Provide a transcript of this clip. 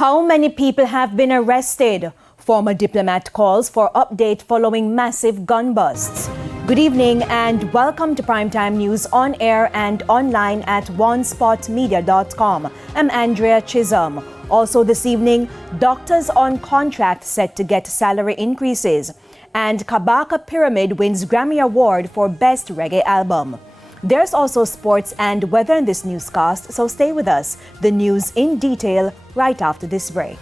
How many people have been arrested? Former diplomat calls for update following massive gun busts. Good evening and welcome to Primetime News on air and online at onespotmedia.com. I'm Andrea Chisholm. Also this evening, doctors on contract set to get salary increases. And Kabaka Pyramid wins Grammy Award for Best Reggae Album. There's also sports and weather in this newscast, so stay with us. The news in detail right after this break.